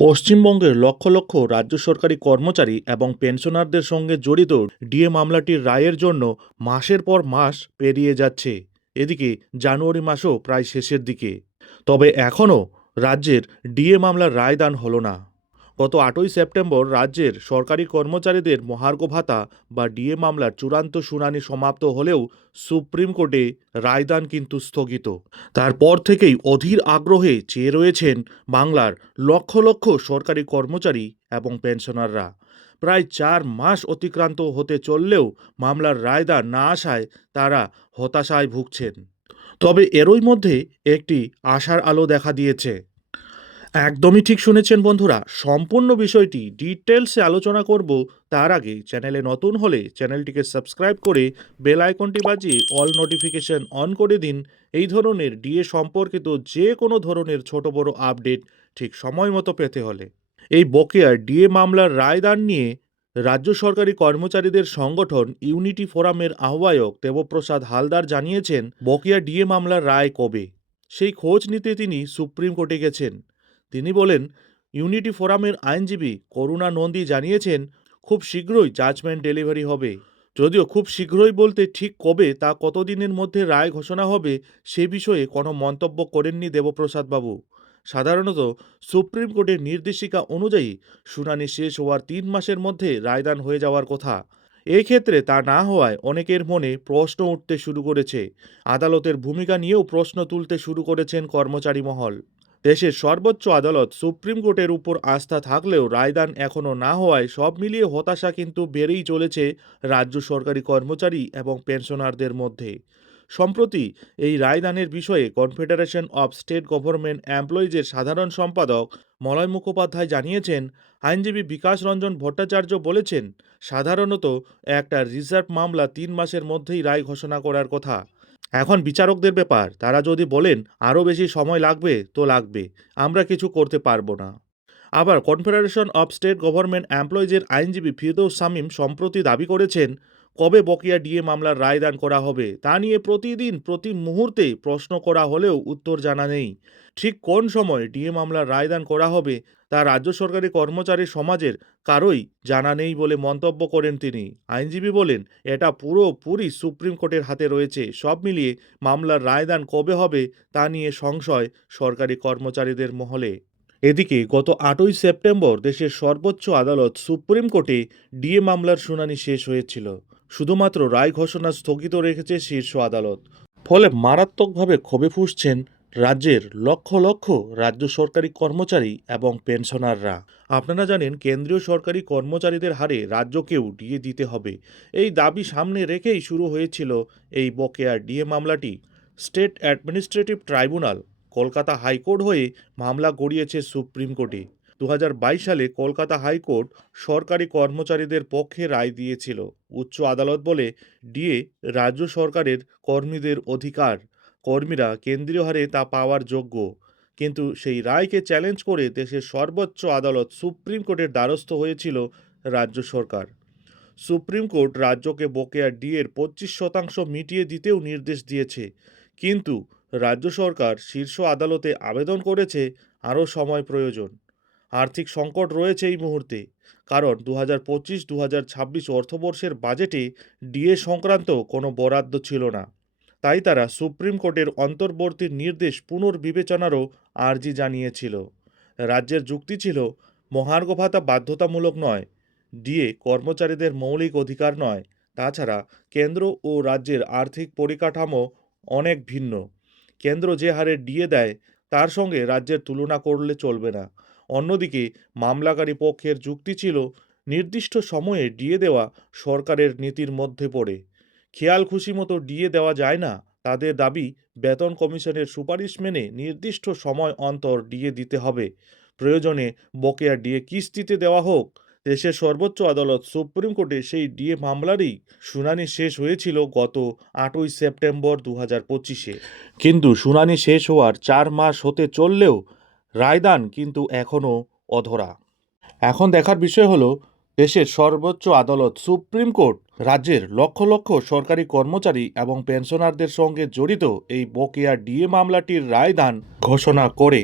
পশ্চিমবঙ্গের লক্ষ লক্ষ রাজ্য সরকারি কর্মচারী এবং পেনশনারদের সঙ্গে জড়িত ডিএ মামলাটির রায়ের জন্য মাসের পর মাস পেরিয়ে যাচ্ছে। এদিকে জানুয়ারি মাসও প্রায় শেষের দিকে, তবে এখনও রাজ্যের ডিএ মামলার রায়দান হলো না। গত 8ই সেপ্টেম্বর রাজ্যের সরকারি কর্মচারীদের মহার্ঘ ভাতা বা ডিএ মামলার চূড়ান্ত শুনানি সমাপ্ত হলেও সুপ্রিম কোর্টে রায়দান কিন্তু স্থগিত। তারপর থেকেই অধীর আগ্রহে চেয়ে রয়েছেন বাংলার লক্ষ লক্ষ সরকারি কর্মচারী এবং পেনশনাররা। প্রায় 4 মাস অতিক্রান্ত হতে চললেও মামলার রায়দান না আসায় তারা হতাশায় ভুগছেন। তবে এরই মধ্যে একটি আশার আলো দেখা দিয়েছে। একদমই ঠিক শুনেছেন বন্ধুরা, সম্পূর্ণ বিষয়টি ডিটেলসে আলোচনা করব। তার আগে চ্যানেলে নতুন হলে চ্যানেলটিকে সাবস্ক্রাইব করে বেল আইকনটি বাজিয়ে অল নোটিফিকেশন অন করে দিন। এই ধরনের ডিএ সম্পর্কিত যে কোনো ধরনের ছোট বড় আপডেট ঠিক সময় মতো পেতে হলে। এই বকেয়া ডিএ মামলার রায়দান নিয়ে রাজ্য সরকারি কর্মচারীদের সংগঠন ইউনিটি ফোরামের আহ্বায়ক দেবপ্রসাদ হালদার জানিয়েছেন, বকেয়া ডিএ মামলার রায় কবে সেই খোঁজ নিতে তিনি সুপ্রিম কোর্টে গেছেন। তিনি বলেন, ইউনিটি ফোরামের আইনজীবী করুণা নন্দী জানিয়েছেন, খুব শীঘ্রই জাজমেন্ট ডেলিভারি হবে। যদিও খুব শীঘ্রই বলতে ঠিক কবে তা কতদিনের মধ্যে রায় ঘোষণা হবে সে বিষয়ে কোনো মন্তব্য করেননি দেবপ্রসাদ বাবু। সাধারণত সুপ্রিম কোর্টের নির্দেশিকা অনুযায়ী শুনানি শেষ হওয়ার 3 মাসের মধ্যে রায়দান হয়ে যাওয়ার কথা। এই ক্ষেত্রে তা না হওয়ায় অনেকের মনে প্রশ্ন উঠতে শুরু করেছে। আদালতের ভূমিকা নিয়েও প্রশ্ন তুলতে শুরু করেছেন কর্মচারী মহল। দেশের সর্বোচ্চ আদালত সুপ্রিম কোর্টের উপর আস্থা থাকলেও রায়দান এখনও না হওয়ায় সব মিলিয়ে হতাশা কিন্তু বেড়েই চলেছে রাজ্য সরকারি কর্মচারী এবং পেনশনারদের মধ্যে। সম্প্রতি এই রায়দানের বিষয়ে কনফেডারেশন অব স্টেট গভর্নমেন্ট এমপ্লয়িজের সাধারণ সম্পাদক মলয় মুখোপাধ্যায় জানিয়েছেন, আইনজীবী বিকাশ রঞ্জন ভট্টাচার্য বলেছেন, সাধারণত একটা রিজার্ভ মামলা 3 মাসের মধ্যেই রায় ঘোষণা করার কথা। এখন বিচারকদের ব্যাপার, তারা যদি বলেন আরও বেশি সময় লাগবে তো লাগবে, আমরা কিছু করতে পারবো না। আবার কনফেডারেশন অব স্টেট গভর্নমেন্ট এমপ্লয়িজের আইনজীবী ফিরদৌস শামীম সম্প্রতি দাবি করেছেন, কবে বকেয়া ডিএ মামলার রায়দান করা হবে তা নিয়ে প্রতিদিন প্রতি মুহূর্তে প্রশ্ন করা হলেও উত্তর জানা নেই। ঠিক কোন সময় ডিএ মামলার রায়দান করা হবে তা রাজ্য সরকারি কর্মচারী সমাজের কারোই জানা নেই বলে মন্তব্য করেন তিনি। আইনজীবী বলেন, এটা পুরোপুরি সুপ্রিম কোর্টের হাতে রয়েছে। সব মিলিয়ে মামলার রায়দান কবে হবে তা নিয়ে সংশয় সরকারি কর্মচারীদের মহলে। এদিকে গত 8ই সেপ্টেম্বর দেশের সর্বোচ্চ আদালত সুপ্রিম কোর্টে ডিএ মামলার শুনানি শেষ হয়েছিল। শুধুমাত্র রায় ঘোষণা স্থগিত রেখেছে শীর্ষ আদালত। ফলে মারাত্মকভাবে ক্ষোভে ফুঁসছেন রাজ্যের লক্ষ লক্ষ রাজ্য সরকারি কর্মচারী এবং পেনশনাররা। আপনারা জানেন, কেন্দ্রীয় সরকারি কর্মচারীদের হারে রাজ্যকেও ডিএ দিতে হবে, এই দাবি সামনে রেখেই শুরু হয়েছিল এই বকেয়া ডিএ মামলাটি। State administrative tribunal Kolkata high court হয়ে মামলা গড়িয়েছে সুপ্রিম কোর্টে। 2022 সালে কলকাতা হাইকোর্ট সরকারি কর্মচারীদের পক্ষে রায় দিয়েছিল। উচ্চ আদালত বলে, ডিএ রাজ্য সরকারের কর্মীদের অধিকার, কর্মীরা কেন্দ্রীয় হারে তা পাওয়ার যোগ্য। কিন্তু সেই রায়কে চ্যালেঞ্জ করে দেশের সর্বোচ্চ আদালত সুপ্রিম কোর্টের দ্বারস্থ হয়েছিল রাজ্য সরকার। সুপ্রিম কোর্ট রাজ্যকে বকেয়া ডিএর 25% মিটিয়ে দিতেও নির্দেশ দিয়েছে, কিন্তু রাজ্য সরকার শীর্ষ আদালতে আবেদন করেছে আরও সময় প্রয়োজন। আর্থিক সংকট রয়েছে এই মুহূর্তে, কারণ 2025-2026 অর্থবর্ষের বাজেটে ডিএ সংক্রান্ত কোনো বরাদ্দ ছিল না। তাই তারা সুপ্রিম কোর্টের অন্তর্বর্তী নির্দেশ পুনর্বিবেচনারও আর্জি জানিয়েছিল। রাজ্যের যুক্তি ছিল, মহার্ঘ ভাতা বাধ্যতামূলক নয়, ডিএ কর্মচারীদের মৌলিক অধিকার নয়। তাছাড়া কেন্দ্র ও রাজ্যের আর্থিক পরিকাঠামো অনেক ভিন্ন। কেন্দ্র যে হারে ডিএ দেয় তার সঙ্গে রাজ্যের তুলনা করলে চলবে না। অন্যদিকে মামলাকারী পক্ষের যুক্তি ছিল, নির্দিষ্ট সময়ে ডিএ দেওয়া সরকারের নীতির মধ্যে পড়ে। খেয়াল খুশি মতো ডিএ দেওয়া যায় না। তাদের দাবি, বেতন কমিশনের সুপারিশ মেনে নির্দিষ্ট সময় অন্তর ডিএ দিতে হবে। প্রয়োজনে বকেয়া ডিএ কিস্তিতে দেওয়া হোক। দেশের সর্বোচ্চ আদালত সুপ্রিম কোর্টে সেই ডিএ মামলারই শুনানি শেষ হয়েছিল গত 8ই সেপ্টেম্বর 2025-এ। কিন্তু শুনানি শেষ হওয়ার 4 মাস হতে চললেও রায়দান কিন্তু এখনও অধরা। এখন দেখার বিষয় হলো, দেশের সর্বোচ্চ আদালত সুপ্রিম কোর্ট রাজ্যের লক্ষ লক্ষ সরকারি কর্মচারী এবং পেনশনারদের সঙ্গে জড়িত এই বকেয়া ডিএ মামলাটির রায়দান ঘোষণা করে